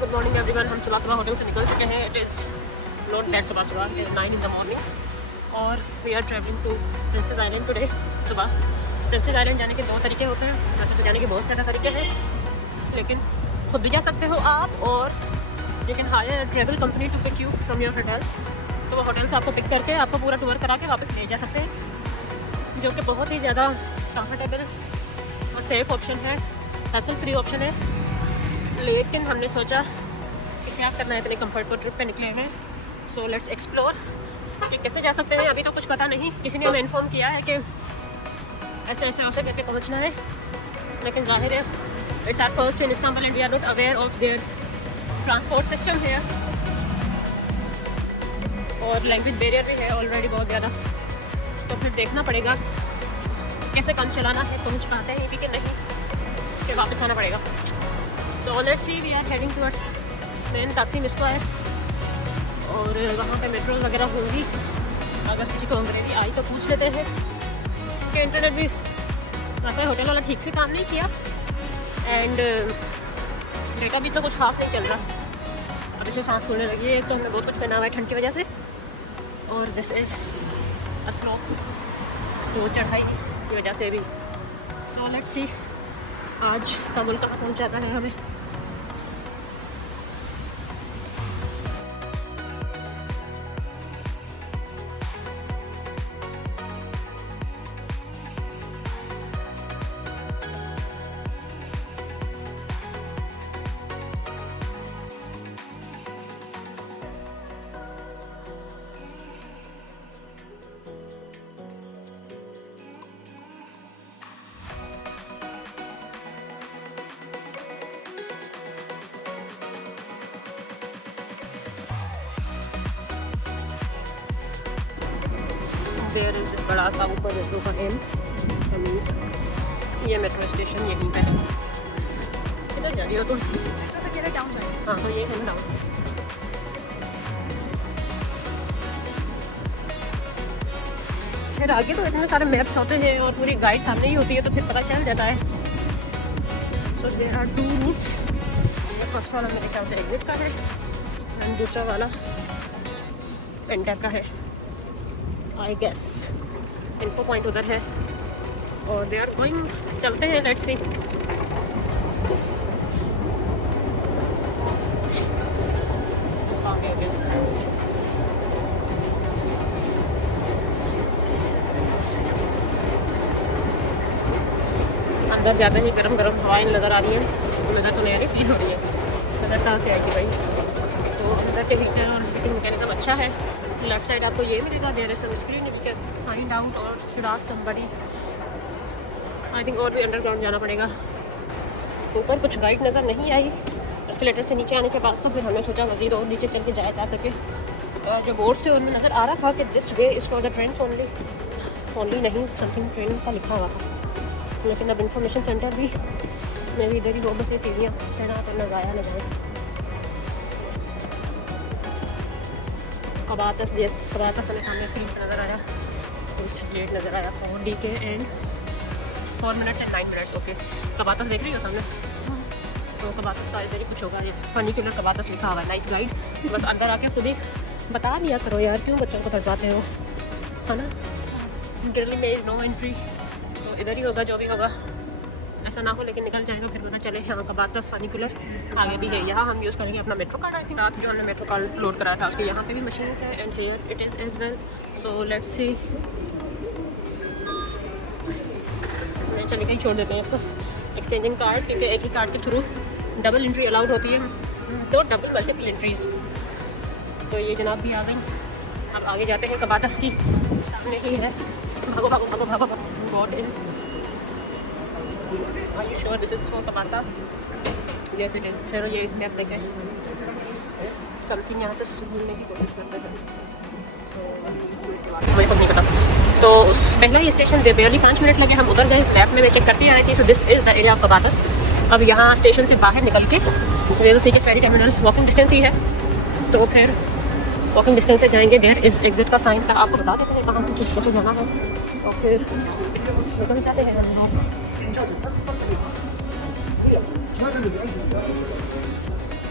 Good morning everyone. हम सुबह सुबह होटल से निकल चुके हैं। इट इज़ नॉट दैट सुबह सुबह, it is 9 in the morning और we are travelling to Princes Island today. सुबह प्रिंसेस आइलैंड जाने के 2 तरीके होते हैं। वैसे तो जाने के बहुत ज़्यादा तरीके हैं, लेकिन खुद भी जा सकते हो आप, और you can hire travel company to pick you from your hotel. तो वो होटल से आपको पिक करके आपको पूरा टूर करा के वापस ले जा सकते हैं, जो कि बहुत ही ज़्यादा कंफर्टेबल और सेफ़ ऑप्शन है, हैसल फ्री ऑप्शन है। लेकिन हमने सोचा कि क्या करना है, इतने कंफर्टेबल ट्रिप पे निकले हुए, सो लेट्स एक्सप्लोर कि कैसे जा सकते हैं। अभी तो कुछ पता नहीं, किसी ने हमें इन्फॉर्म किया है कि ऐसे ऐसे ऐसे करके पहुंचना है, लेकिन जाहिर है it's our first in Istanbul and we are not aware of their transport system है, और लैंग्वेज बैरियर भी है ऑलरेडी बहुत ज़्यादा। तो फिर देखना पड़ेगा कैसे काम चलाना है, पहुँच पाते हैं ये भी कि नहीं, फिर वापस आना पड़ेगा। So let's see, we are heading towards main Taksim square, और वहाँ पे मेट्रो वगैरह होंगी। अगर किसी को अंग्रेजी आई तो पूछ लेते हैं कि इंटरनेट भी वैसे होटल वाला ठीक से काम नहीं किया, एंड डेटा भी तो कुछ खास नहीं चल रहा। अब इसे सांस फूलने लगी है, एक तो हमने बहुत कुछ पहना हुआ है ठंड की वजह से, और दिस इज़ अ स्लोप, तो चढ़ाई की वजह से भी। सो लेट्स सी आज इस्तांबुल कहाँ पहुँचाता है हमें। देयर इज बड़ा सा ऊपर मेट्रो का एम, ये मेट्रो स्टेशन यहीं पे है। किधर जा रही हो तुम? टाउन जा रही हो? हाँ, तो ये है टाउन। फिर आगे तो इतने सारे मैप्स होते हैं और पूरी गाइड सामने ही होती है, तो फिर पता चल जाता है। So there are 2 routes. First वाला मेरे ख्याल से एग्जिट का है, एंड दूसरा वाला एंटर का है आई गेस। इन्फो पॉइंट उधर है और दे आर गोइंग, चलते हैं, लेट्स सी। अंदर जाते ही गरम गरम हवाएं नज़र आ रही हैं, नज़र तो नहीं आ रही, फील हो रही है। नज़र कहाँ से आएगी भाई? तो अंदर के हीटर और हीटिंग मैकेनिज्म अच्छा है। लेफ्ट साइड आपको ये मिलेगा, there is some screen, you can find out or should ask somebody. I think और भी अंडरग्राउंड जाना पड़ेगा। ऊपर कुछ गाइड नज़र नहीं आई एस्केलेटर से नीचे आने के बाद, तो फिर हमने सोचा मज़ीद और नीचे चल के जाया जा सके। जो बोर्ड से उनमें नज़र आ रहा था कि this way is for the train only नहीं, समथिंग ट्रेन का लिखा हुआ था, लेकिन अब इंफॉर्मेशन सेंटर भी मेरी इधर ही होगा से सीढ़ियाँ चढ़ा कर लगाया न जाए। कबातस, यस कबातस हमें सामने स्क्रीन पर नज़र आया, कुछ डेट नज़र आया 4DK and 4 minutes and 9 minutes. Okay, Kabatas देख रही हो सामने? तो कबातस का इधर ही कुछ होगा, ये फर्नीकुलर कबातस लिखा हुआ है। नाइस गाइड, बस अंदर आके खुद ही बता दिया करो यार, क्यों बच्चों को फंसाते हो, है ना। दिल्ली में इज़ नो एंट्री, तो इधर ही होगा जो भी होगा, ऐसा ना हो लेकिन निकल जाए तो फिर पता चले। यहाँ कबातस फर्नीकुलर आगे भी है। यहाँ हम यूज़ करेंगे अपना मेट्रो कार्ड। आई थिंक रात जो हमने मेट्रो कार्ड लोड कराया था उसके यहाँ पे भी मशीन है, and here it is as well. So let's see, मैं चले कहीं छोड़ देते हैं इसको। एक्सचेंजिंग कार्ड्स, क्योंकि एक ही कार्ड के थ्रू डबल एंट्री अलाउड होती है, तो डबल मल्टीपल एंट्रीज। तो ये जनाब भी आ गई। अब आगे जाते हैं, कबातस की सामने ही है। भागो भागो भागो भागो भागो। God in, are you sure this is for Kabata? Yes it is. चलो ये मैप देखें, समथिंग यहाँ से सुनने की कोशिश करते हैं, मुझे खुद नहीं पता। तो पहला ही स्टेशन बेयरली 5 मिनट लगे, हम उधर गए, मैप में मैं चेक करते आए थे। So this is the area of Kabatas. अब यहाँ स्टेशन से बाहर निकल के रेल सी के फेरी टर्मिनल वॉकिंग डिस्टेंस ही है, तो फिर वॉकिंग डिस्टेंस से जाएंगे। देयर इज़ एग्जिट का साइन था, आपको बता देते हैं कहाँ कुछ कैसे जाना है, और फिर निकल जाते हैं हम।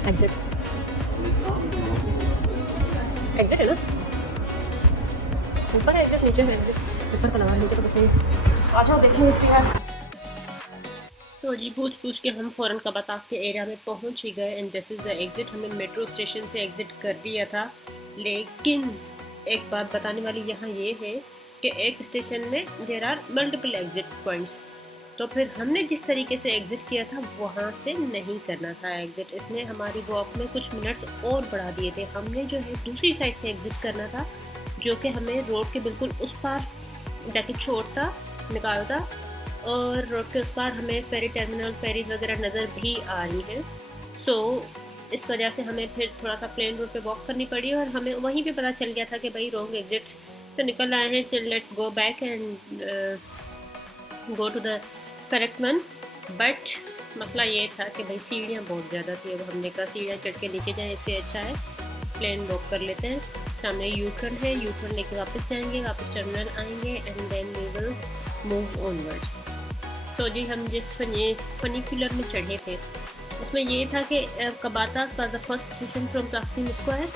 एग्जिट एग्जिट है ना, ऊपर है एग्जिट, नीचे है एग्जिट, ऊपर का लगा, नीचे तो बस यही। आ जाओ देखिए इसके यार। तो जी पूछ के हम फ़ौरन कबातास के एरिया में पहुंच ही गए and this is the exit. हमने मेट्रो स्टेशन से एग्ज़िट कर दिया था, लेकिन एक बात बताने वाली यहाँ ये है कि एक स्टेशन में there are multiple exit points. तो फिर हमने जिस तरीके से एग्ज़िट किया था वहाँ से नहीं करना था एग्ज़िट। इसने हमारी वॉक में कुछ मिनट्स और बढ़ा दिए थे। हमने जो है दूसरी साइड से एग्ज़िट करना था, जो कि हमें रोड के बिल्कुल उस पार जाके छोड़ता, निकालता, और रोड के उस पार हमें फेरी टर्मिनल, फेरी वगैरह नज़र भी आ रही है। सो इस वजह से हमें फिर थोड़ा सा प्लेन रोड पे वॉक करनी पड़ी और हमें वहीं पे पता चल गया था कि भाई रॉन्ग एग्जिट तो निकल आए हैं, चल let's go back and go to the correct one. But मसला ये था कि भाई सीढ़ियाँ बहुत ज़्यादा थी। अब हमने कहा सीढ़ियाँ चढ़ के नीचे जाएँ, इससे अच्छा है प्लेन वॉक कर लेते हैं। सामने यू टर्न है, यू टर्न लेके वापस जाएंगे, वापस टर्मिनल आएंगे and then we will move onwards. तो जी हम जिस फनीकुलर में चढ़े थे उसमें ये था कि Kabatas was the first station from Taksim square.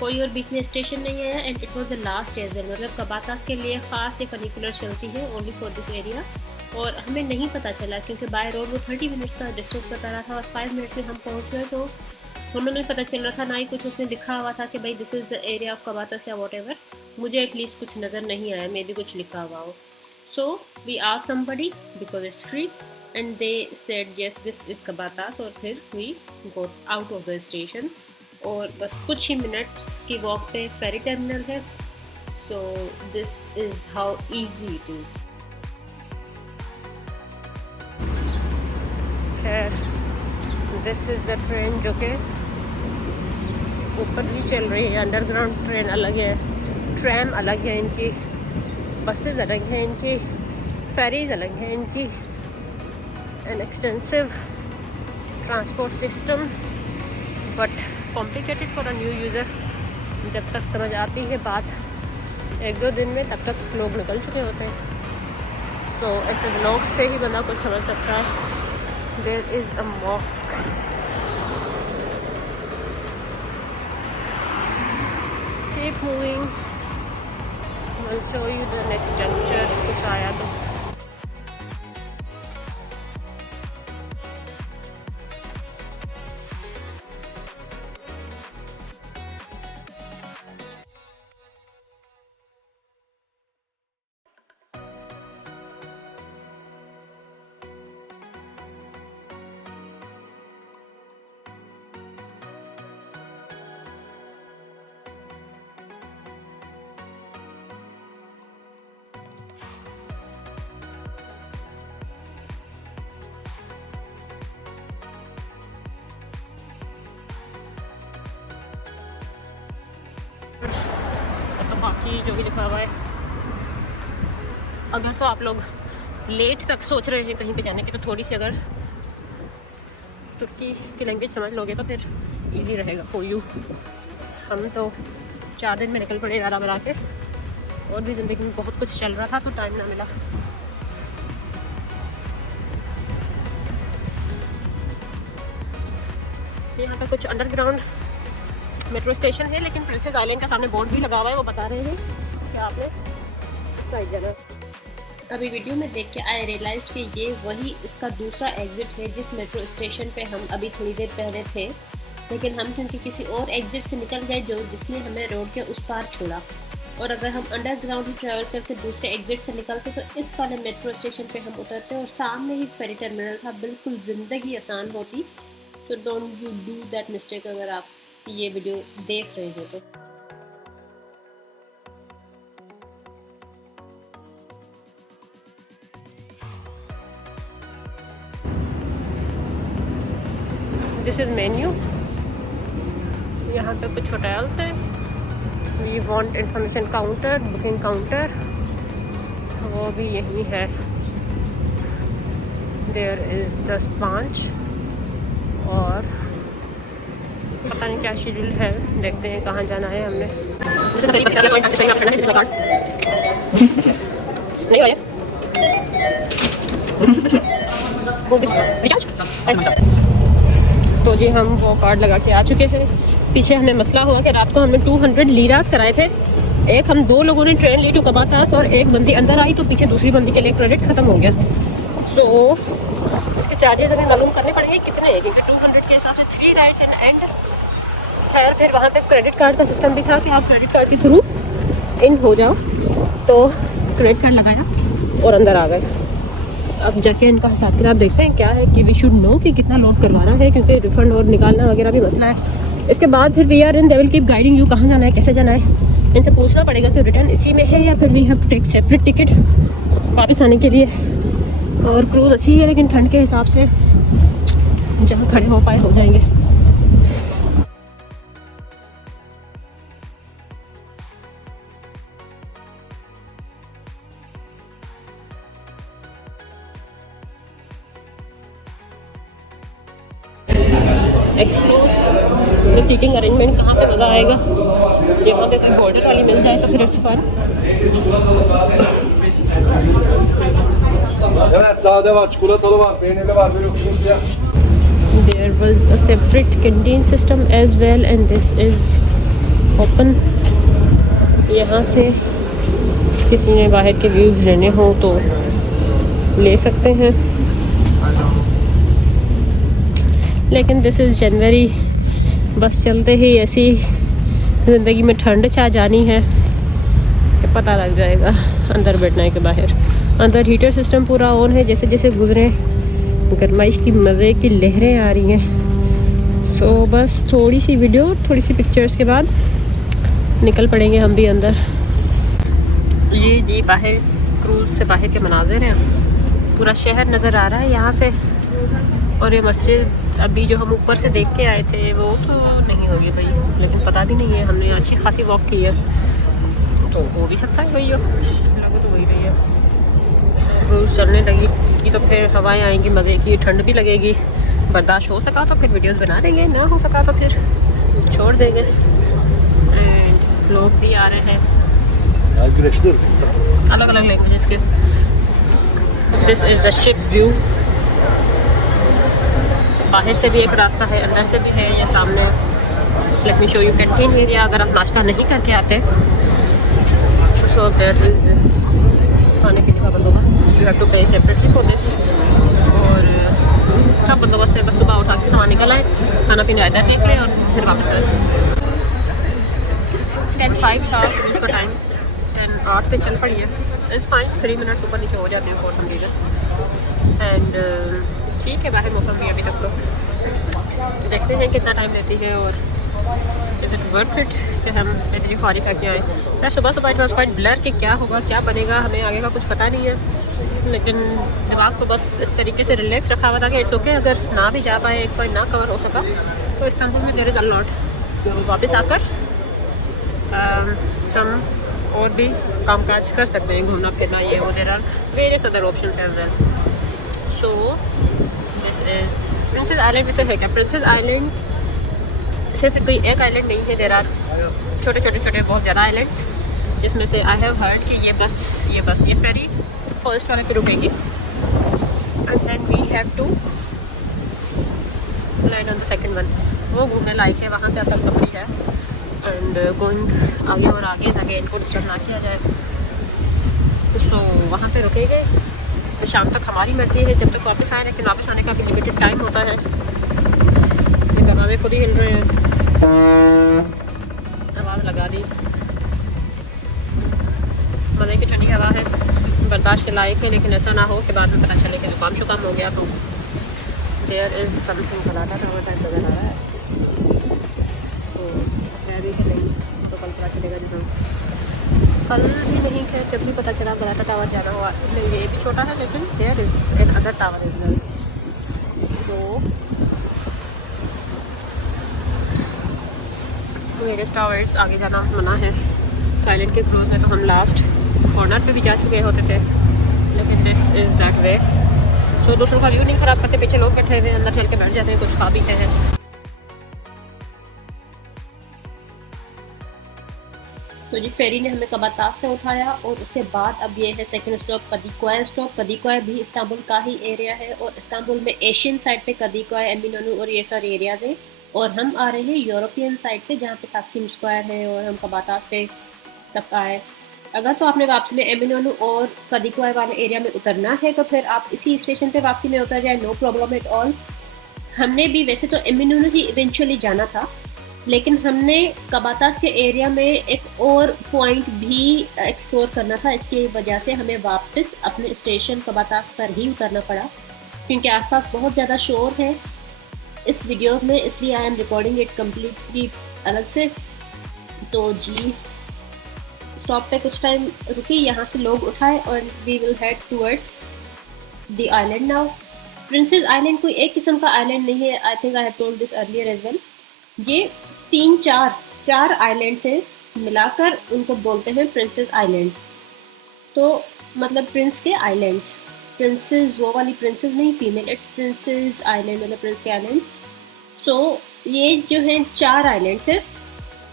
कोई और बीच में स्टेशन नहीं आया and it was the last as well. मतलब कबातास के लिए ख़ास ये फनीकुलर चलती है ओनली फॉर दिस एरिया। और हमें नहीं पता चला क्योंकि बाय रोड वो 30 मिनट्स का डिस्टेंस बता रहा था और 5 मिनट्स में हम पहुँच गए। तो हमें नहीं पता चल रहा था, ना ही कुछ उसमें लिखा हुआ था कि भाई this is the area of Kabatas या वॉट एवर। मुझे एटलीस्ट कुछ नज़र नहीं आया, मे भी कुछ लिखा हुआ हो। So we asked somebody because it's free and they said yes this is Kabatas और फिर we got out of the station और बस कुछ ही मिनट्स की वॉक पे फेरी टर्मिनल है। So this is how easy it is। खैर this is the train जो कि ऊपर भी चल रही है। अंडरग्राउंड ट्रेन अलग है, ट्रैम अलग है इनकी, बसेस अलग हैं इनकी, फेरीज अलग हैं इनकी। An extensive transport system but complicated for a new user. जब तक समझ आती है बात 1-2 दिन में, तब तक लोग निकल चुके होते हैं। सो ऐसे व्लॉग से ही बंदा कुछ समझ सकता है। There is a mosque, keep moving, I'll show you the next juncture कुछ आया तो। तो बाकी जो भी लिखा हुआ है, अगर तो आप लोग लेट तक सोच रहे हैं कहीं पे जाने की तो थोड़ी सी अगर तुर्की की लैंग्वेज समझ लोगे तो फिर इजी रहेगा फॉर यू। हम तो 4 दिन में निकल पड़े आराम से, और भी ज़िंदगी में बहुत कुछ चल रहा था तो टाइम ना मिला। यहाँ पे कुछ अंडरग्राउंड मेट्रो स्टेशन है, लेकिन प्रिंसेस आइलैंड का सामने बोर्ड भी लगा हुआ है, वो बता रहे हैं कि आपने साइड जाना। अभी वीडियो में देख के आई रियलाइज कि ये वही इसका दूसरा एग्जिट है जिस मेट्रो स्टेशन पे हम अभी थोड़ी देर पहले थे, लेकिन हम क्योंकि किसी और एग्जिट से निकल गए जो जिसने हमें रोड के उस पार छोड़ा। और अगर हम अंडरग्राउंड ही ट्रैवल करके दूसरे एग्जिट से निकलते तो इस वाले मेट्रो स्टेशन पे हम उतरते और सामने ही फेरी टर्मिनल था, बिल्कुल ज़िंदगी आसान होती। So don't you do that mistake अगर आप ये वीडियो देख रहे हो तो। This is menu. यहाँ पे कुछ होटल्स हैं। We want information counter, booking counter, वो भी यही है। देयर इज़ 10 5 और पता नहीं क्या शेड्यूल है, देखते हैं कहाँ जाना है हमने। नहीं आया वो भी रिचार्ज तो जी हम वो कार्ड लगा के आ चुके थे। पीछे हमें मसला हुआ कि रात को हमने 200 लीरास कराए थे। एक हम 2 लोगों ने ट्रेन ली टू कबातास और एक बंदी अंदर आई तो पीछे दूसरी बंदी के लिए क्रेडिट ख़त्म हो गया। सो उसके चार्जेस हमें मालूम करने पड़ेंगे कितने हैं, क्योंकि 200 के हिसाब से 3 राइड्स एंड एंड। खैर फिर वहाँ पे क्रेडिट कार्ड का सिस्टम भी था कि आप क्रेडिट कार्ड के थ्रू इन हो जाओ, तो क्रेडिट कार्ड लगाया और अंदर आ गए। अब जाके इनका हिसाब किताब देखते हैं क्या है कि वी शुड नो कि कितना लोड करवाना है, क्योंकि रिफंड और निकालना वगैरह भी मसला है। इसके बाद फिर we are in they will keep guiding you, कहाँ जाना है, कैसे जाना है। इनसे पूछना पड़ेगा कि रिटर्न इसी में है या फिर we have to take separate ticket वापस आने के लिए। और क्रूज़ अच्छी है लेकिन ठंड के हिसाब से जहाँ खड़े हो पाए हो जाएंगे। एक्सप्लोर सीटिंग अरेंजमेंट कहाँ पे मज़ा आएगा। यहाँ पे कोई बॉर्डर वाली मिल जाए तो फिर it's fun. Evet, sade var, çikolatalı var, peynirli var, böyle sunum ya. There was a separate canteen system as well and this is open. यहाँ से किसी ने बाहर के व्यूज़ लेने हो तो ले सकते हैं, लेकिन दिस इज़ जनवरी, बस चलते ही ऐसी ज़िंदगी में ठंड छा जानी है कि पता लग जाएगा अंदर बैठना है कि बाहर। अंदर हीटर सिस्टम पूरा ऑन है, जैसे जैसे गुजरे गर्माइश की मज़े की लहरें आ रही हैं। सो बस थोड़ी सी वीडियो, थोड़ी सी पिक्चर्स के बाद निकल पड़ेंगे हम भी अंदर। ये जी बाहर क्रूज़ से बाहर के मनाज़िर हैं, पूरा शहर नज़र आ रहा है यहाँ से। और ये मस्जिद अभी जो हम ऊपर से देख के आए थे वो तो नहीं होगी भाई, लेकिन पता भी नहीं है, हमने अच्छी खासी वॉक की है तो हो भी सकता है वही हो, लगो तो वही रही है। क्रूज़ चलने लगी कि तो फिर हवाएं आएंगी मज़े की, ठंड भी लगेगी। बर्दाश्त हो सका तो फिर वीडियोस बना देंगे, ना हो सका तो फिर छोड़ देंगे। एंड लोग भी आ रहे हैं अलग अलग लैंग्वेजेस के। This is the ship view. बाहर से भी एक रास्ता है, अंदर से भी है, या सामने। Let me show you canteen area. अगर आप नाश्ता नहीं करके आते सो दैट इज दिस खाने पीने का बंदोबस्त, यू हैव टू पे सेपरेटली फॉर दिस। और सब बंदोबस्त है, बस सुबह उठा के सामान निकल आए, खाना पीना इधर देख लें और फिर वापस आए। 10:05 था का टाइम, 10:08 पे चल पड़ी है। इट्स फाइन, 3 मिनट ऊपर नीचे हो जाते हैं फॉर सम रीजन। एंड ठीक है, बाहर मौसम भी अभी तक तो देखते हैं कितना टाइम देती है और इज इट वर्थ इट कि हम इतनी फारी करके आए। यार सुबह सुबह इट वॉज क्वाइट ब्लर कि क्या होगा क्या बनेगा, हमें आगे का कुछ पता नहीं है, लेकिन दिमाग को बस इस तरीके से रिलैक्स रखा हुआ था कि इट्स ओके अगर ना भी जा पाए, एक पॉइंट ना कवर हो सका तो इस्तांबुल में देयर इज़ अ लॉट। वापस आकर हम और भी कामकाज कर सकते हैं, घूमना फिरना ये वो, there are various other options as well. So this is Princes Island. वैसे है क्या प्रिंसेस आइलैंड सिर्फ कोई एक आइलैंड नहीं है, देयर आर छोटे छोटे छोटे बहुत ज़्यादा आइलैंड्स, जिसमें से आई हैव हर्ड कि ये फेरी फर्स्ट वाले पे रुकेगी and then we have to land on the second one. वो घूमने लायक है, वहाँ पे असल तफरी है एंड गोइंग आगे और आगे ताकि इनको डिस्टर्ब ना किया जाए। सो वहाँ पे रुकेंगे तो शाम तक हमारी मर्जी है जब तक वापस आए, लेकिन वापस आने का भी लिमिटेड टाइम होता है। ये दरवाजे खुद ही हिल रहे हैं, आवाज़ लगा दी। मज़े की ठंडी हवा है, बर्दाश्त के लायक है, लेकिन ऐसा ना हो कि बाद में पता चले कि जुकाम शुकाम हो गया तो। There is something Galata tower type नज़र आ रहा है, तो है भी कि नहीं तो कल पता चलेगा। जब कल भी नहीं खैर जब भी पता चला गलाटा टावर ज़्यादा हुआ, नहीं ये भी छोटा है लेकिन there is an other tower as well. तो वेरियस टावर्स आगे जाना मना है। थाईलैंड के क्रूज़ में तो हम लास्ट कॉर्नर पे भी जा चुके होते थे, लेकिन दिस इज़ दैट वे। सो दूसरों का व्यू नहीं ख़राब करते, पीछे लोग बैठे हुए अंदर चल के बैठ जाते हैं, कुछ खा पीते हैं। तो जी फेरी ने हमें कबातास से उठाया और उसके बाद अब ये है सेकंड स्टॉप कदीकोय स्टॉप। कदीकोय भी इस्तांबुल का ही एरिया है और इस्तांबुल में एशियन साइड पे कदीकोय, एमिनोनू और ये सारे एरियाज़ हैं। और हम आ रहे हैं यूरोपियन साइड से जहाँ पे ताक्सिम स्क्वायर है और हम कबातास से तक आए। अगर तो आपने वापसी में एमिनोनू और कदीकोय वाले एरिया में उतरना है तो फिर आप इसी स्टेशन पे वापसी में उतर जाए, नो प्रॉब्लम एट ऑल। हमने भी वैसे तो एमिनोनू ही इवेंचुअली जाना था, लेकिन हमने कबातास के एरिया में एक और पॉइंट भी एक्सप्लोर करना था। इसकी वजह से हमें वापस अपने स्टेशन कबातास पर ही उतरना पड़ा, क्योंकि आसपास बहुत ज़्यादा शोर है इस वीडियो में, इसलिए I am recording it completely अलग से। तो जी स्टॉप पे कुछ टाइम रुकी, यहाँ से लोग उठाए और we will head towards the island now. Princes Island कोई एक किस्म का आइलैंड नहीं है, I think I have told this earlier as well. ये चार आइलैंड से मिलाकर उनको बोलते हैं प्रिंसेस आइलैंड। तो मतलब प्रिंस के आइलैंड्स, प्रिंसेस वो वाली प्रिंसेस नहीं, फीमेल, इट्स प्रिंसेस आइलैंड मतलब प्रिंस के आइलैंड्स। सो ये जो हैं 4 आइलैंड्स हैं।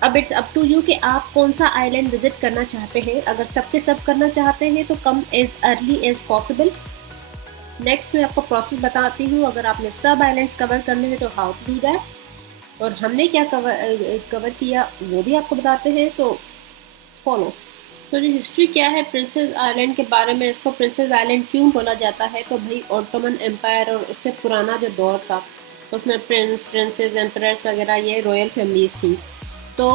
अब इट्स अप टू यू कि आप कौन सा आइलैंड विजिट करना चाहते हैं। अगर सबके सब करना चाहते हैं तो come as early as possible. Next मैं आपको प्रोसेस बताती हूँ। अगर आपने सब आइलैंड्स कवर करने हैं तो हाउ टू डू दैट, और हमने क्या कवर किया वो भी आपको बताते हैं। So follow. तो जो हिस्ट्री क्या है प्रिंसेस आइलैंड के बारे में, इसको प्रिंसेस आइलैंड क्यों बोला जाता है, तो भाई ऑटोमन एम्पायर और उससे पुराना जो दौर था उसमें प्रिंसेस एम्परर्स वगैरह ये रॉयल फैमिलीज थी। तो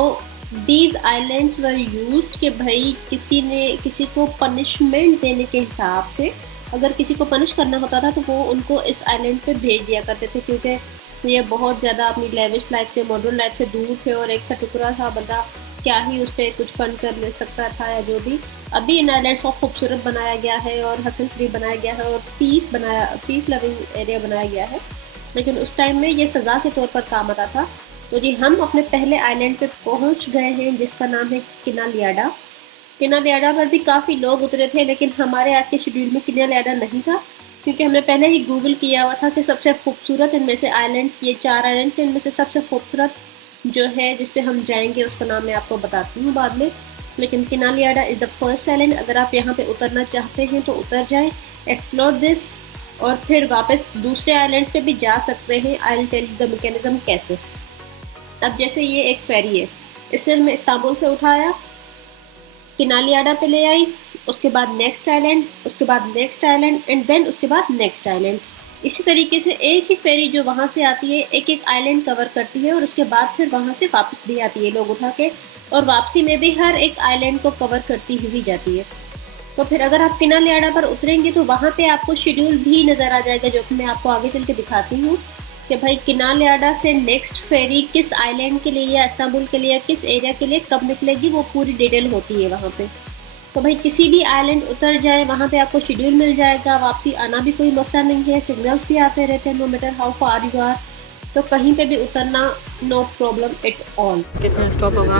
दीज आइलैंड्स वर यूज्ड कि भाई किसी को पनिशमेंट देने के हिसाब से अगर किसी को पनिश करना होता था तो वो उनको इस आइलैंड पे भेज दिया करते थे, क्योंकि ये बहुत ज़्यादा अपनी लेविश लाइफ से, मॉडर्न लाइफ से दूर थे और एक सा टुकड़ा था, बंदा क्या ही उस पर कुछ फन कर ले सकता था या जो भी। अभी इन आइलैंड्स को खूबसूरत बनाया गया है और हसन फ्री बनाया गया है और पीस लविंग एरिया बनाया गया है, लेकिन उस टाइम में ये सज़ा के तौर पर काम आता था। तो जी हम अपने पहले आइलैंड पे पहुंच गए हैं जिसका नाम है किनालियाडा। किनालियाडा पर भी काफ़ी लोग उतरे थे, लेकिन हमारे आज के शेड्यूल में किनालियाडा नहीं था, क्योंकि हमने पहले ही गूगल किया हुआ था कि सबसे खूबसूरत इनमें से आइलैंड्स, ये 4 आइलैंड्स हैं, इनमें से सबसे खूबसूरत जो है जिस पे हम जाएंगे उसका नाम मैं आपको बताती हूँ बाद में। लेकिन किनालियाडा इज़ द फर्स्ट आइलैंड। अगर आप यहाँ पे उतरना चाहते हैं तो उतर जाएं, एक्सप्लोर दिस, और फिर वापस दूसरे आइलैंड्स पे भी जा सकते हैं। I will tell you the mechanism कैसे। अब जैसे ये एक फेरी है, इसने हमें इस्तांबुल से उठाया, किनालियाडा पे ले आई, उसके बाद नेक्स्ट आइलैंड, उसके बाद नेक्स्ट आइलैंड एंड देन उसके बाद नेक्स्ट आइलैंड। इसी तरीके से एक ही फेरी जो वहाँ से आती है एक एक आइलैंड कवर करती है और उसके बाद फिर वहाँ से वापस भी आती है लोग उठा के, और वापसी में भी हर एक आइलैंड को कवर करती हुई जाती है। तो फिर अगर आप किनालियाडा पर उतरेंगे तो वहाँ पे आपको शेड्यूल भी नज़र आ जाएगा, जो कि मैं आपको आगे चल के दिखाती हूँ कि भाई किनालियाडा से नेक्स्ट फेरी किस आइलैंड के लिए या इस्तांबुल के लिए या किस एरिया के लिए कब निकलेगी, वो पूरी डिटेल होती है वहाँ पे। तो भाई किसी भी आइलैंड उतर जाए वहाँ पे आपको शेड्यूल मिल जाएगा, वापसी आना भी कोई मसला नहीं है, सिग्नल्स भी आते रहते हैं no matter how far you are, तो कहीं पे भी उतरना नो प्रॉब्लम एट ऑल। कितना स्टॉप होगा,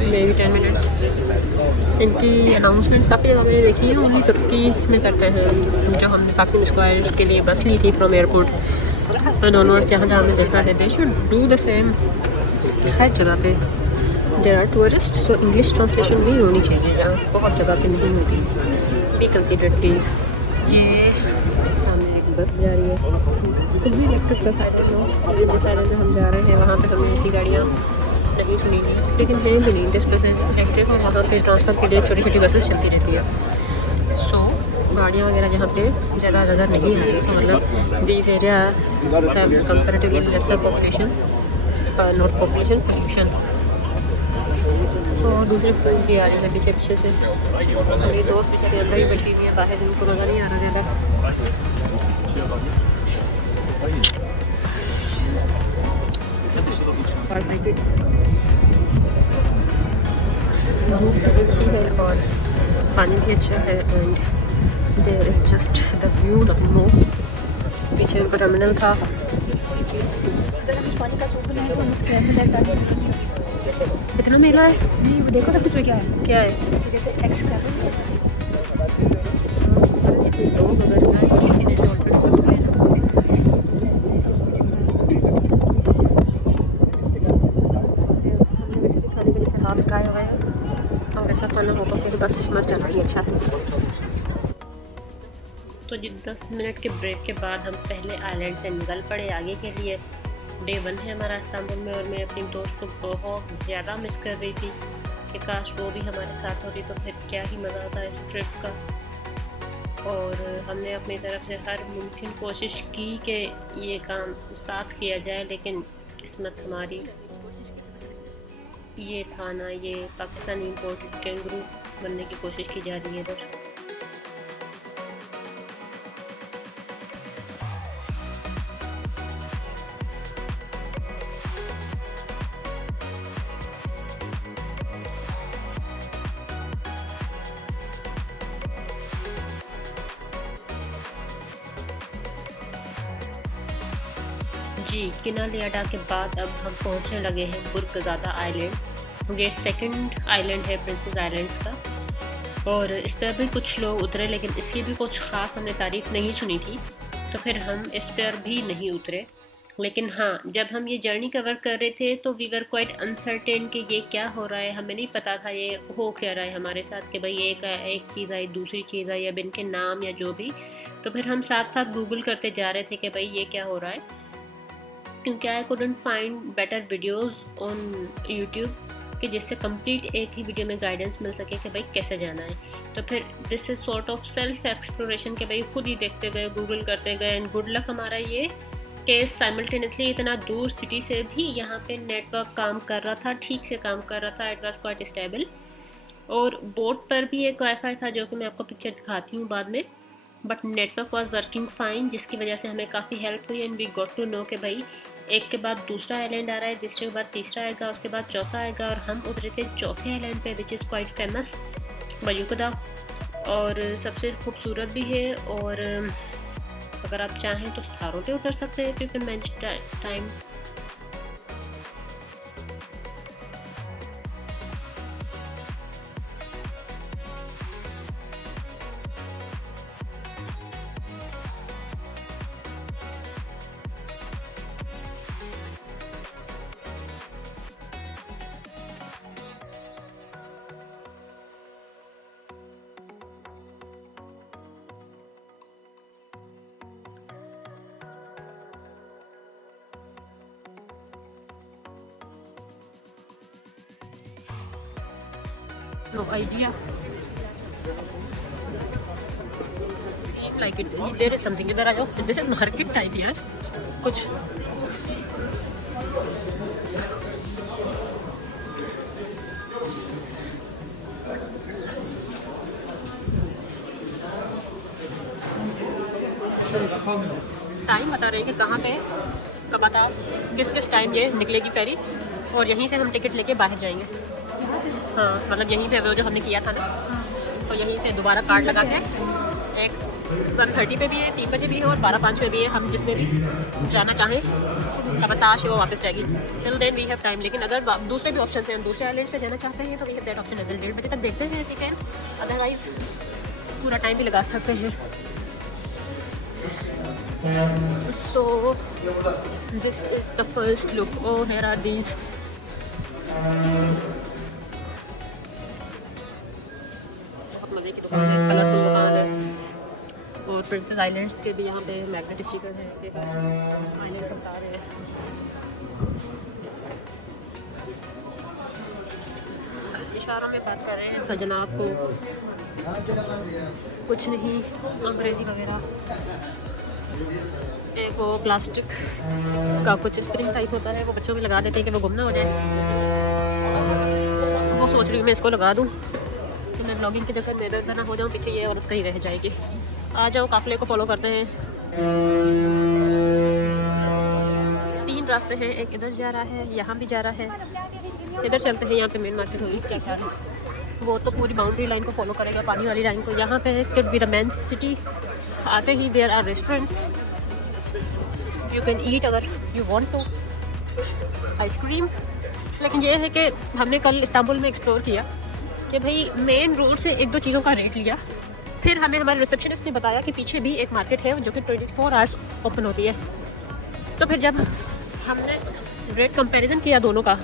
मे बी 10 मिनट्स। इनकी अनाउंसमेंट्स काफ़ी जगह मैंने देखी हैं, उन्हीं तुर्की में करते हैं। जो हमने ताक्सिम स्क्वायर के लिए बस ली थी फ्रॉम एयरपोर्ट एंड ऑनवर्ड्स, जहाँ जहाँ हमने देखा है they should do the same हर जगह पे। There are tourist, so English translation भी होनी चाहिए, यहाँ बहुत जगह पे नहीं होती, बी कंसीडर्ड प्लीज़। ये सामने एक बस जा रही है, कुछ भी electric bus, I don't know. जिस साइड से हम जा रहे हैं वहाँ पे हमने ऐसी गाड़ियाँ नहीं सुनी नहीं, लेकिन हैं भी नहीं। दिस बस इलेक्ट्रिक और वहाँ पे ट्रांसफ़र के लिए छोटी छोटी बसेस चलती रहती है। सो गाड़ियाँ वगैरह जहाँ पे ज़्यादा नहीं आ रही, तो मतलब this area comparatively lesser population, not population, pollution. तो दूसरी फ्रेंड भी आ रही है पीछे पीछे से, मेरी दोस्त बेचारी अंदर ही बैठी हुई है, बाहर उनको नज़र नहीं आ रहा ज़्यादा। धूप अच्छी है और पानी भी अच्छा है and there is just the view no. पीछे उनका टर्मिनल था। इतना मेला है, नहीं वो देखो ना किसमें क्या है, क्या है जैसे टैक्स कर रहे हैं। हाथ उठाए हुए हैं ऐसा खाना होगा कि बस मर जाना ही अच्छा है। तो जी 10 मिनट के ब्रेक के बाद हम पहले आइलैंड से निकल पड़े आगे के लिए। डे 1 है हमारा इस्तांबुल में, और मैं अपनी दोस्त को बहुत ज़्यादा मिस कर रही थी कि काश वो भी हमारे साथ होती तो फिर क्या ही मज़ा आता इस ट्रिप का। और हमने अपनी तरफ से हर मुमकिन कोशिश की कि ये काम साथ किया जाए, लेकिन किस्मत हमारी ये था ना, ये पाकिस्तानी इम्पोर्टेड कैंगरू बनने की कोशिश की जा रही है इधर। जी किनालियाडा के बाद अब हम पहुंचने लगे हैं बुर्गज़ादा आइलैंड। ये सेकंड आइलैंड है प्रिंसेस आइलैंड्स का, और इस पर भी कुछ लोग उतरे, लेकिन इसकी भी कुछ ख़ास हमने तारीफ़ नहीं सुनी थी, तो फिर हम इस पर भी नहीं उतरे। लेकिन हाँ, जब हम ये जर्नी कवर कर रहे थे तो वी वर क्वाइट अनसर्टेन कि ये क्या हो रहा है। हमें नहीं पता था ये हो क्या रहा है हमारे साथ, कि भाई एक चीज़ आई, दूसरी चीज़ आई, अब इनके नाम या जो भी। तो फिर हम साथ साथ गूगल करते जा रहे थे कि भाई ये क्या हो रहा है, क्योंकि I couldn't find better videos on YouTube कि जिससे कंप्लीट एक ही वीडियो में गाइडेंस मिल सके कि भाई कैसे जाना है। तो फिर this is sort of self exploration कि भाई खुद ही देखते गए, गूगल करते गए। एंड गुड लक हमारा ये कि साइमल्टेनियसली इतना दूर सिटी से भी यहाँ पे नेटवर्क काम कर रहा था, ठीक से काम कर रहा था। It was quite stable. और बोट पर भी एक वाईफाई था जो कि मैं आपको पिक्चर दिखाती हूँ बाद में, but network was working fine, जिसकी वजह से हमें काफ़ी हेल्प हुई। And we got to know कि भाई एक के बाद दूसरा आइलैंड आ रहा है, तीसरे के बाद तीसरा आएगा, उसके बाद चौथा आएगा, और हम उतरे थे चौथे आइलैंड पे विच इज़ क्वाइट फेमस, बयूकदा, और सबसे खूबसूरत भी है। और अगर आप चाहें तो सारों पे उतर सकते हैं, क्योंकि match time no idea. Seem like it. There is something. इधर आ जाओ. This is market type यार. कुछ टाइम बता रहे हैं कि कहाँ पे कबातास किस टाइम ये निकलेगी फेरी, और यहीं से हम टिकट लेके बाहर जाएंगे। हाँ, मतलब यहीं पे वो जो हमने किया था ना, तो यहीं से दोबारा कार्ड लगा के एक 1:30 पे भी है, 3 बजे भी है, और 12:05 पे भी है। हम जिसमें भी जाना चाहें कबाताश वो वापस जाएगी। Till then we have time. लेकिन अगर दूसरे भी ऑप्शन हैं, हम दूसरे आइलैंड पे जाना चाहते हैं तो we have that option as well. 1:30 बजे तक देखते हैं वी कैन, अदरवाइज पूरा टाइम भी लगा सकते हैं। So this is the first look. Oh, here are these. बहुत मजे की दुकान है, कलरफुल दुकान है। और प्रिंसेस आइलैंड्स के भी यहाँ पे मैग्नेट स्टिकर है, आइलैंड बता रहे हैं। इशारों में बात कर रहे हैं सजना को, कुछ नहीं, अंग्रेजी वगैरह। एक वो प्लास्टिक का कुछ स्प्रिंग टाइप होता है, वो बच्चों में लगा देते हैं कि वो गुम ना हो जाए। वो सोच रही हूँ मैं इसको लगा दूँ, तो मैं ब्लॉगिंग के चक्कर में इधर उधर ना हो जाऊँ, पीछे ये औरत कहीं रह जाएगी। आ जाओ, काफिले को फॉलो करते हैं। 3 रास्ते हैं, एक इधर जा रहा है, यहाँ भी जा रहा है। इधर चलते हैं, यहाँ पे मेन मार्केट होगी। क्या ख्याल है? वो तो पूरी बाउंड्री लाइन को फॉलो करेगा, पानी वाली लाइन को। यहाँ पे किड बी रोमांस सिटी आते ही there are restaurants, you can eat अगर यू वांट टू, आइसक्रीम। लेकिन ये है कि हमने कल इस्तांबुल में एक्सप्लोर किया कि भाई मेन रोड से 1-2 चीज़ों का रेट लिया, फिर हमें हमारे रिसेप्शनिस्ट ने बताया कि पीछे भी एक मार्केट है जो कि 24 आवर्स ओपन होती है। तो फिर जब हमने रेट कंपैरिजन किया दोनों का,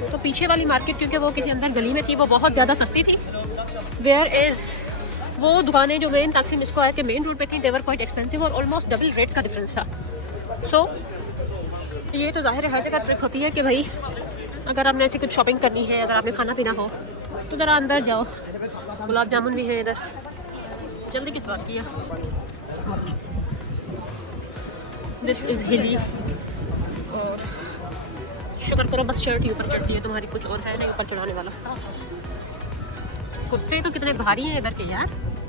तो पीछे वाली मार्केट क्योंकि वो किसी अंदर गली में थी, वो बहुत ज़्यादा सस्ती थी। वेयर इज़ वो दुकानें जो मेन तकसीम स्क्वायर के मेन रोड पे थी, देवर क्वाइट एक्सपेंसिव और ऑलमोस्ट डबल रेट्स का डिफरेंस था। सो ये तो जाहिर है हर जगह ट्रिक होती है कि भाई अगर आपने ऐसी कुछ शॉपिंग करनी है, अगर आपने खाना पीना हो तो ज़रा अंदर जाओ। गुलाब जामुन भी है इधर, जल्दी किस बात की है। दिस इज़ हिली और शुक्र करो बस शर्ट ही ऊपर चढ़ती है, तुम्हारी कुछ और है नहीं ऊपर चढ़ाने वाला। कुत्ते तो कितने भारी हैं इधर के यार,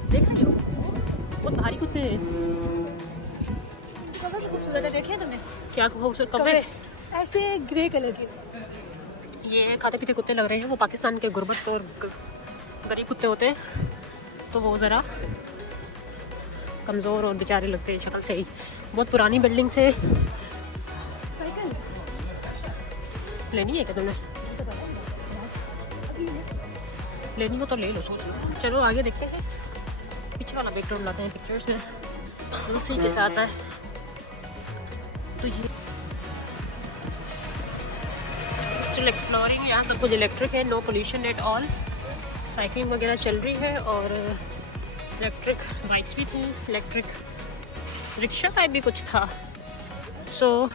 देख रही हो बहुत भारी कुत्ते हैं। खूबसूरत है, देखिए तुमने क्या खूबसूरत कपड़े, ऐसे ग्रे कलर के। ये खाते पीते कुत्ते लग रहे हैं। वो पाकिस्तान के गुर्बत और गरीब कुत्ते होते हैं, तो वो ज़रा कमज़ोर और बेचारे लगते हैं शक्ल से ही। बहुत पुरानी बिल्डिंग से लेनी है क्या तुमने? लेनी हो तो ले लो, सोच लो। चलो आगे देखते हैं, पीछे वाला बैकग्राउंड लाते हैं पिक्चर्स में, उसी के साथ है। तो ये स्टिल एक्सप्लोरिंग, यहाँ सब कुछ इलेक्ट्रिक है, no pollution at all. Cycling वगैरह चल रही है और इलेक्ट्रिक बाइक्स भी थी, इलेक्ट्रिक रिक्शा टाइप भी कुछ था। सो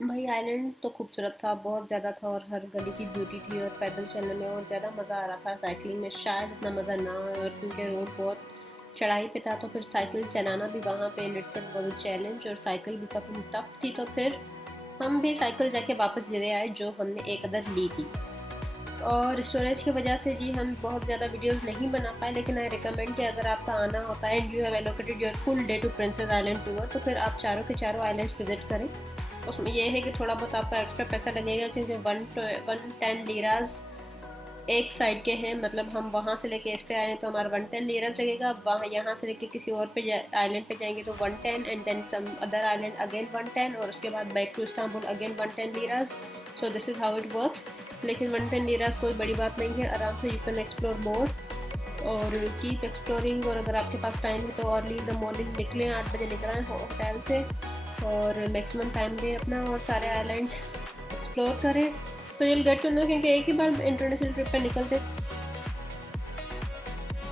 भाई आइलैंड तो खूबसूरत था, बहुत ज़्यादा था और हर गली की ब्यूटी थी और पैदल चलने में और ज़्यादा मज़ा आ रहा था। साइकिलिंग में शायद इतना मज़ा ना आए और क्योंकि रोड बहुत चढ़ाई पे था तो फिर साइकिल चलाना भी वहाँ पे इन इटसेल्फ वाज चैलेंज और साइकिल भी काफ़ी टफ थी। तो फिर हम भी साइकिल जाके वापस ले आए जो हमने एक अदर ली थी। और स्टोरेज की वजह से जी हम बहुत ज़्यादा वीडियोस नहीं बना पाए, लेकिन आई रिकमेंड कि अगर आपका आना होता है and you have allocated your full day to Princes Island tour, तो फिर आप चारों के चारों आइलैंड्स विजिट करें। उसमें यह है कि थोड़ा बहुत आपका एक्स्ट्रा पैसा लगेगा क्योंकि 110 लीराज एक साइड के हैं, मतलब हम वहाँ से लेके इस पे आए हैं तो हमारा 110 लीराज लगेगा। वहाँ यहाँ से लेके किसी और पे आइलैंड पे जाएंगे तो 110 and then some other island again 110 और उसके बाद back to Istanbul again 110 liras. So this is how it works. लेकिन 110 लीराज कोई बड़ी बात नहीं है, आराम से यू कैन एक्सप्लोर मोर। और कीप एक्सप्लोरिंग। और अगर आपके पास टाइम है तो अर्ली इन द मॉर्निंग निकलें, 8 बजे निकल आएँ होटल से और मैक्सिमम टाइम दें अपना और सारे आइलैंड्स एक्सप्लोर करें। So you'll get to know, क्योंकि एक ही बार इंटरनेशनल ट्रिप पे निकलते।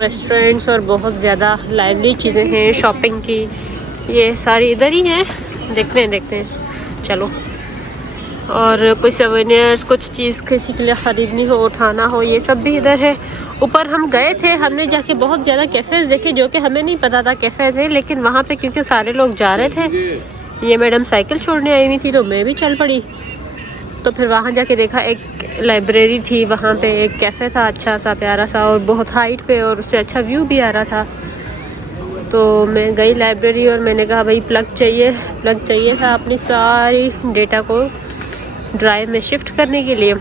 रेस्टोरेंट्स और बहुत ज़्यादा लाइवली चीज़ें हैं शॉपिंग की, ये सारी इधर ही हैं। देखते हैं चलो। और कोई सोवेनियर्स, कुछ चीज़ किसी के लिए ख़रीदनी हो, उठाना हो, ये सब भी इधर है। ऊपर हम गए थे, हमने जाके बहुत ज़्यादा कैफ़ेज़ देखे जो कि हमें नहीं पता था कैफ़ेज़ है, लेकिन वहाँ पे क्योंकि सारे लोग जा रहे थे, ये मैडम साइकिल छोड़ने आई हुई थी तो मैं भी चल पड़ी। तो फिर वहाँ जाके देखा एक लाइब्रेरी थी, वहाँ पे एक कैफ़े था अच्छा सा प्यारा सा और बहुत हाइट पे, और उससे अच्छा व्यू भी आ रहा था। तो मैं गई लाइब्रेरी और मैंने कहा भाई प्लग चाहिए था अपनी सारी डेटा को ड्राइव में शिफ्ट करने के लिए।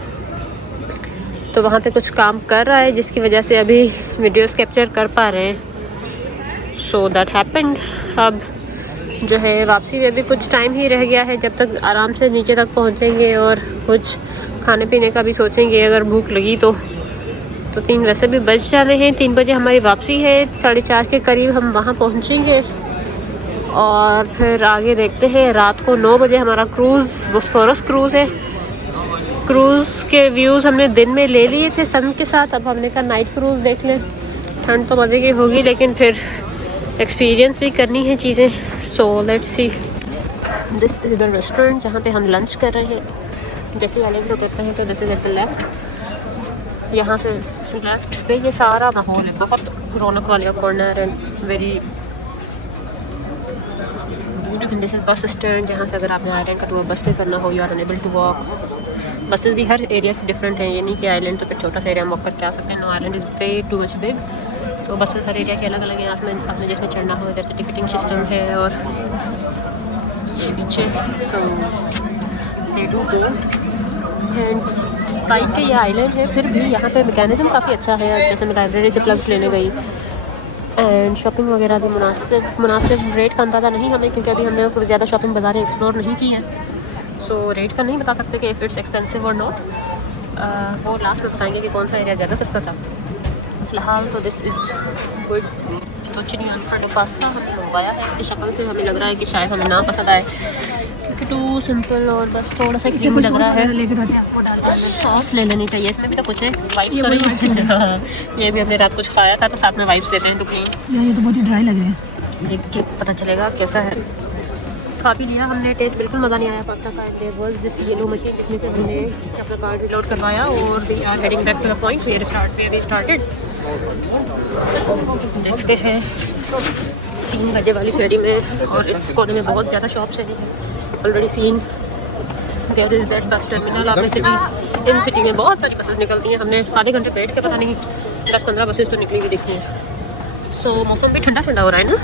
तो वहाँ पे कुछ काम कर रहा है जिसकी वजह से अभी वीडियोस कैप्चर कर पा रहे हैं। So that happened. अब जो है वापसी में भी कुछ टाइम ही रह गया है, जब तक आराम से नीचे तक पहुँचेंगे और कुछ खाने पीने का भी सोचेंगे अगर भूख लगी तो 3 वैसे भी बज जाने हैं। 3 बजे हमारी वापसी है, 4:30 के करीब हम वहाँ पहुँचेंगे और फिर आगे देखते हैं। रात को 9 बजे हमारा क्रूज़, बोस्फोरस क्रूज़ है। क्रूज़ के व्यूज़ हमने दिन में ले लिए थे सन के साथ, अब हमने कहा नाइट क्रूज़ देख लें। ठंड तो मज़े की होगी लेकिन फिर एक्सपीरियंस भी करनी है चीज़ें। सो let's C. This is the restaurant जहाँ पे हम लंच कर रहे हैं। जैसे आइलैंड से उतरते हैं तो this is eight the left. यहाँ से लेफ्ट पे ये सारा माहौल है, बहुत रौनक वाला corner and very beautiful. This is bus stand, जहाँ से अगर आपने आइलैंड का टूर बस पे करना हो, you are unable to walk. Buses भी हर एरिया की डिफरेंट है, ये नहीं कि आइलैंड तो फिर छोटा सा एरिया हम वॉक करके आ सकते हैं। No, island is way too much big. तो बसेस हर एरिया के अलग अलग हैं। उसमें आपने जिसमें चढ़ना हो, इधर से टिकटिंग सिस्टम है और ये पीछे। So they do go and spike के ये आइलैंड है, फिर भी यहाँ पे मैकेनिज़्म काफ़ी अच्छा है। जैसे मैं लाइब्रेरी से प्लग्स लेने गई एंड शॉपिंग वगैरह भी मुनासिब रेट का अंदाज़ा नहीं हमें, क्योंकि अभी हमने कोई ज़्यादा शॉपिंग बाज़ारें एक्सप्लोर नहीं की हैं। सो रेट का नहीं बता सकते कि इफ़ इट्स एक्सपेंसिव और नॉट। वो लास्ट में बताएंगे कि कौन सा एरिया ज़्यादा सस्ता था। फ़िलहाल तो दिस इज़ गुड। तो चिनी अनफ्रेंड पास्ता हमने मंगवाया है, इसकी शक्ल से हमें लग रहा है कि शायद हमें ना पसंद आए, क्योंकि टू सिंपल और बस थोड़ा सा क्रीम लग रहा है। सॉस ले लेनी चाहिए, इसमें भी तो कुछ है। वाइप्स ये भी हमने रात कुछ खाया था तो साथ में वाइप्स देते हैं टू क्लीन। ये तो बहुत ही ड्राई लग रहे हैं, देख के पता चलेगा कैसा है। खा भी लिया हमने, टेस्ट बिल्कुल मज़ा नहीं आया पास्ता का। And was this yellow machine जिसमें से हमने अपना कार्ड रिलोड करवाया और we are heading back to the point where we started. देखते हैं 3 बजे वाली फेरी में, और इस कोने में बहुत ज़्यादा शॉप्स हैं। Already seen there is that bus terminal of city. इन सिटी में बहुत सारी बसेस निकलती हैं। हमने आधे घंटे बैठ के पता नहीं 10-15 बसेस तो निकली हुई दिखती हैं। सो मौसम भी ठंडा ठंडा हो रहा है ना।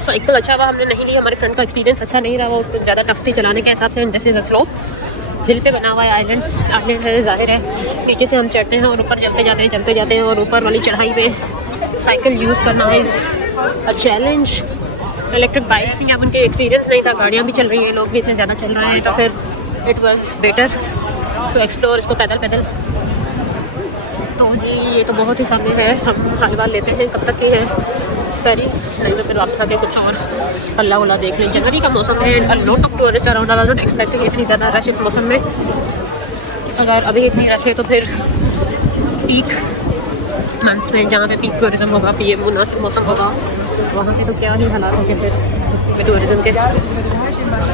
साइकिल अच्छा हुआ हमने नहीं ली, हमारे फ्रेंड का एक्सपीरियंस अच्छा नहीं रहा, वो तो ज़्यादा टफ थी चलाने के हिसाब से। दिस इज़ अ स्लोप, हिल पे बना हुआ है। आइलैंड है, जाहिर है नीचे से हम चढ़ते हैं और ऊपर चलते जाते हैं और ऊपर वाली चढ़ाई पे साइकिल यूज़ करना is a challenge. Electric bikes थी, अब उनके एक्सपीरियंस नहीं था, गाड़ियाँ भी चल रही हैं, लोग भी इतने ज़्यादा चल रहे हैं, तो फिर it was better to explore इसको पैदल। तो जी ये तो बहुत ही सामने है, हम हाल लेते हैं कब तक की है फेरी, नहीं तो फिर वापस आके कुछ और अल्लाह उल्ला देख लें। जनवरी का मौसम है, lot of tourist around. I not expecting इतनी ज़्यादा रश इस मौसम में। अगर अभी इतनी रश है तो फिर पीक मंथ्स में जहाँ पे पीक टूरिज्म होगा, पी मुनासिब मौसम होगा, वहाँ पे तो क्या ही हालात होंगे फिर टूरिज्म के।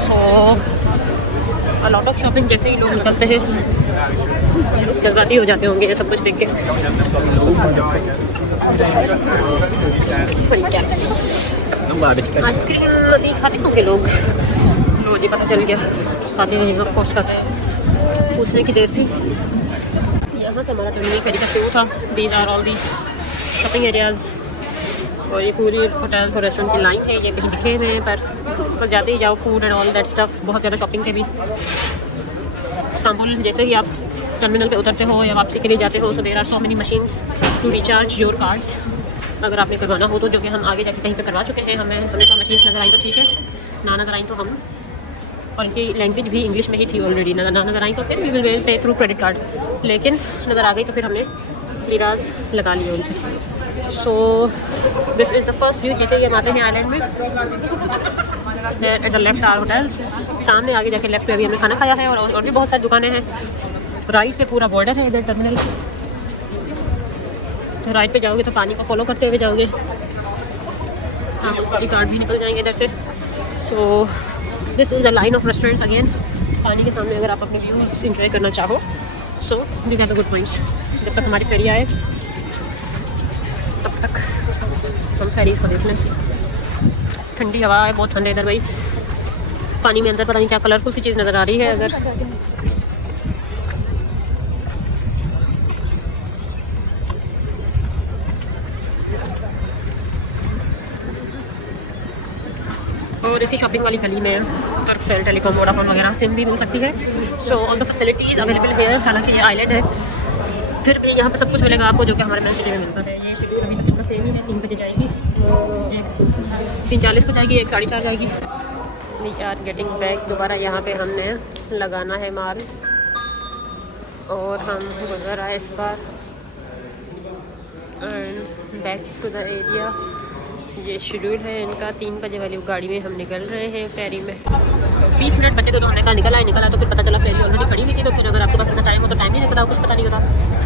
सो लॉट ऑफ शॉपिंग, जैसे ही लोग निकलते हैं जज्बाती हो जाते होंगे ये सब कुछ देख के। आइसक्रीम अभी खाते होंगे लोग, लो जी पता चल गया, खाते हैं ऑफ कोर्स खाते हैं। पूछने की देर थी। यहाँ से हमारा टर्मिनल फेरी का शो था। These are all the shopping areas, और ये पूरी होटल्स और रेस्टोरेंट की लाइन है। ये कहीं दिखे हुए हैं पर बस जाते ही जाओ, food and all that stuff. बहुत ज़्यादा शॉपिंग के भी। इस्तांबुल जैसे ही आप टर्मिनल पे उतरते हो या वापसी के लिए जाते हो, so there are so many machines to recharge your cards. अगर आपने करवाना हो तो, जो कि हम आगे जाके कहीं पे करवा चुके हैं। हमें तो मशीन्स नज़र आई तो ठीक है, ना नज़र आई तो हम और इनकी लैंग्वेज भी इंग्लिश में ही थी ऑलरेडी। नज़र आई तो फिर we will pay through credit card, लेकिन नज़र आ गई तो फिर हमने लिराज लगा लिए उनके। So this is the first view जैसे ही हम आते हैं आइलैंड में। At the left are hotels, सामने आगे जाके लेफ्ट पे अभी हमने खाना खाया है और भी बहुत सारी दुकानें हैं। राइट पे पूरा बॉर्डर है इधर टर्मिनल, तो राइट पे जाओगे तो पानी को फॉलो करते हुए जाओगे, हाँ सिटी कार्ड भी निकल जाएंगे इधर से। सो this is the line of restaurants again, पानी के सामने अगर आप अपने व्यूज़ इंजॉय करना चाहो। So this are the good points. जब तक हमारी फेरी आए तब तक हम फेरीज को देख लें। ठंडी हवा है, बहुत ठंड है इधर भाई। पानी में अंदर पता नहीं क्या कलरफुल सी चीज़ नज़र आ रही है। अगर और इसी शॉपिंग वाली गली में टर्कसेल, टेलीकॉम, वोडाफोन वगैरह सिम भी मिल सकती है। So all the facilities available है। हालांकि ये आइलैंड है, फिर भी यहाँ पे सब कुछ मिलेगा आपको जो कि हमारे सिटी में मिलता है। ये शेड्यूल अभी तक इतना सेम ही है। 3 बजे जाएगी, 3:40 को जाएगी, 1 4:30 जाएगी। We are getting back. दोबारा यहाँ पे हमने लगाना है माल और हम गुजर आए इस बार and back to the area. ये शेड्यूल है इनका, 3 बजे वाली गाड़ी में हम निकल रहे हैं फेरी में। 20 मिनट बचे तो हमने कहा निकला तो फिर पता चला फेरी ऑलरेडी खड़ी हुई थी। तो फिर अगर आपके पास इतना टाइम हो तो टाइम ही निकला, कुछ पता नहीं होता।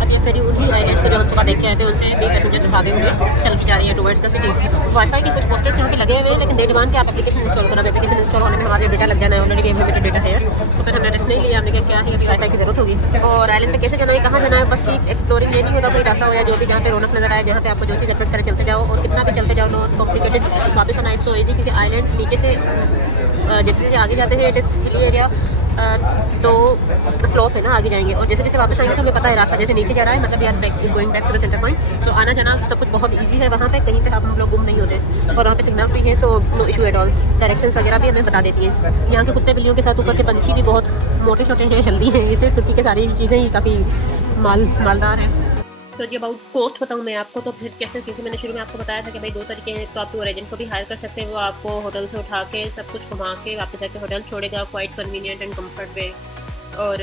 अब ये फेरी उन्हीं आइलैंड्स को जो हम सुबह देख के आए थे उनसे भी पैसेंजर्स भागे हुए चल के जा रही है टुवर्ड्स द सिटी। वाईफाई के कुछ पोस्टर्स यहाँ पे लगे हुए हैं, लेकिन दे डिमांड कि आप एप्लीकेशन इंस्टॉल करो। एप्लीकेशन इंस्टॉल होने में हमारे डेटा लग जाना है, ऑलरेडी लिमिटेड डेटा है। तो फिर हमने रिस्क नहीं लिया, हमने क्या है अभी वाईफाई की जरूरत होगी। और आइलैंड में कैसे जाना है, कहाँ जाना है, बस एक्सप्लोरिंग ये नहीं होता। कोई रास्ता हो या जो भी जहाँ पे रौनक नजर आए, जहाँ पे आपको जो चीज़ अट्रैक्ट करे चलते जाओ, और कितना भी चलते जाओ नो कॉम्प्लिकेटेड वापस आना इज सो ईजी। क्योंकि आइलैंड नीचे से जैसे आगे जाते हैं इट इज़ हिली एरिया, तो स्लोप है ना, आगे जाएंगे और जैसे जैसे वापस आएंगे तो हमें पता है रास्ता जैसे नीचे जा रहा है, मतलब यार going back to the centre point. So आना जाना सब कुछ बहुत इजी है वहाँ पे, कहीं पे हम लोग गुम नहीं होते और वहाँ पे सिग्नल्स भी हैं। So no issue at all. Directions वगैरह भी हमें बता देती हैं। यहाँ के कुत्ते बिल्लियों के साथ ऊपर के पंछी भी बहुत मोटे छोटे हैं, हेल्दी हैं। ये तुर्की के सारी चीज़ें ही काफ़ी मालदार हैं। तो जी अबाउट कॉस्ट बताऊँ मैं आपको तो फिर कैसे, क्योंकि मैंने शुरू में आपको बताया था कि भाई 2 तरीके हैं। तो आप टूर एजेंट को भी हायर कर सकते हैं, वो आपको होटल से उठा के सब कुछ घुमा के वापस जाके होटल छोड़ेगा। क्वाइट कन्वीनियंट एंड कम्फर्ट वे और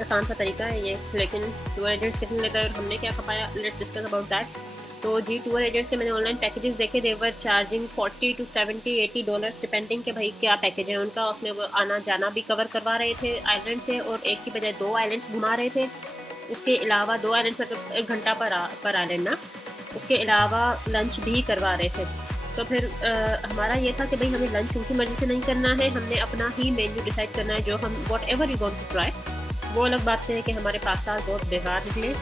आसान सा तरीका है ये। लेकिन टूर एजेंट्स कितने लेता है और हमने क्या खपाया, लेट्स डिस्कस अबाउट दैट। तो जी टूर एजेंट्स के मैंने ऑनलाइन पैकेजेस देखे, देवर चार्जिंग $40 to $70-80 डिपेंडिंग के भाई क्या पैकेज है उनका। उसमें वो आना जाना भी कवर करवा रहे थे आइलैंड से, और एक की बजाय 2 आइलैंड्स घुमा रहे थे। उसके अलावा 2 आइलैंड्स मतलब 1 घंटा पर आइलैंड ना, उसके अलावा लंच भी करवा रहे थे। तो फिर हमारा ये था कि भाई हमें लंच उनकी मर्ज़ी से नहीं करना है, हमने अपना ही मेन्यू डिसाइड करना है जो हम whatever you want to try. वो अलग बात है कि हमारे पास्ता बहुत बेकार निकले।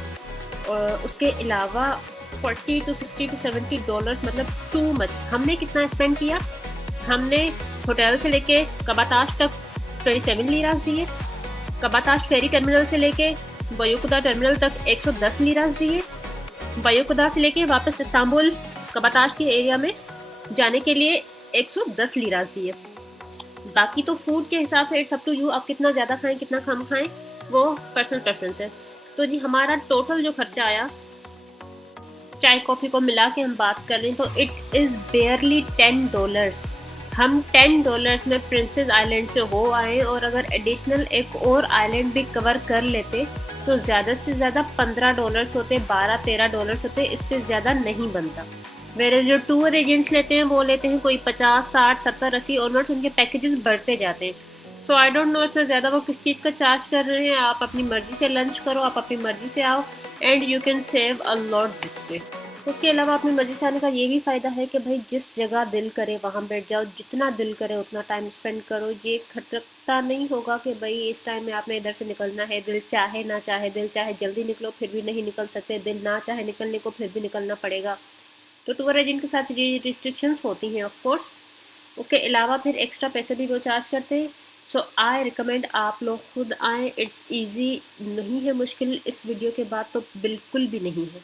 और उसके अलावा $40 to $70 मतलब टू मच। हमने कितना स्पेंड किया, हमने होटल से लेके कबाताश तक 27 लीरास दिए, कबाताश फेरी टर्मिनल से लेके बयोकुदा टर्मिनल तक 110 लीरास दिए, बयोकुदा से लेके वापस इस्तांबुल कबाताश के एरिया में जाने के लिए 110 लीरास दिए। बाकी तो फूड के हिसाब से इट्स अप टू यू, आप कितना ज़्यादा खाएं कितना कम खाएं वो पर्सनल प्रेफरेंस है। तो जी हमारा टोटल जो खर्चा आया चाय कॉफ़ी को मिला के हम बात कर लें तो इट इज़ बेयरली $10। हम $10 में प्रिंसेस आइलैंड से हो आए, और अगर एडिशनल एक और आइलैंड भी कवर कर लेते तो ज़्यादा से ज़्यादा $15 होते, $12-13 होते, इससे ज़्यादा नहीं बनता। मेरे जो टूर एजेंट्स लेते हैं वो लेते हैं कोई 50, 60, 70, 80 ऑनवर्ड्स उनके पैकेजेस बढ़ते जाते हैं। सो आई डोंट नो इसमें ज़्यादा वो किस चीज़ का चार्ज कर रहे हैं। आप अपनी मर्ज़ी से लंच करो, आप अपनी मर्ज़ी से आओ and you can save a lot this way. उसके अलावा अपनी मर्ज़ी से आने का ये भी फ़ायदा है कि भाई जिस जगह दिल करे वहाँ बैठ जाओ, जितना दिल करे उतना टाइम स्पेंड करो। ये खटकता नहीं होगा कि भाई इस टाइम में आपने इधर से निकलना है, दिल चाहे ना चाहे, दिल चाहे जल्दी निकलो फिर भी नहीं निकल सकते, दिल ना चाहे निकलने को फिर भी निकलना पड़ेगा। तो टूर एजेंट के साथ ये रिस्ट्रिक्शंस होती हैं ऑफ कोर्स। उसके अलावा फिर एक्स्ट्रा पैसे भी वो चार्ज करते हैं। सो आई रिकमेंड आप लोग खुद आएँ, इट्स ईजी नहीं है, मुश्किल इस वीडियो के बाद तो बिल्कुल भी नहीं है।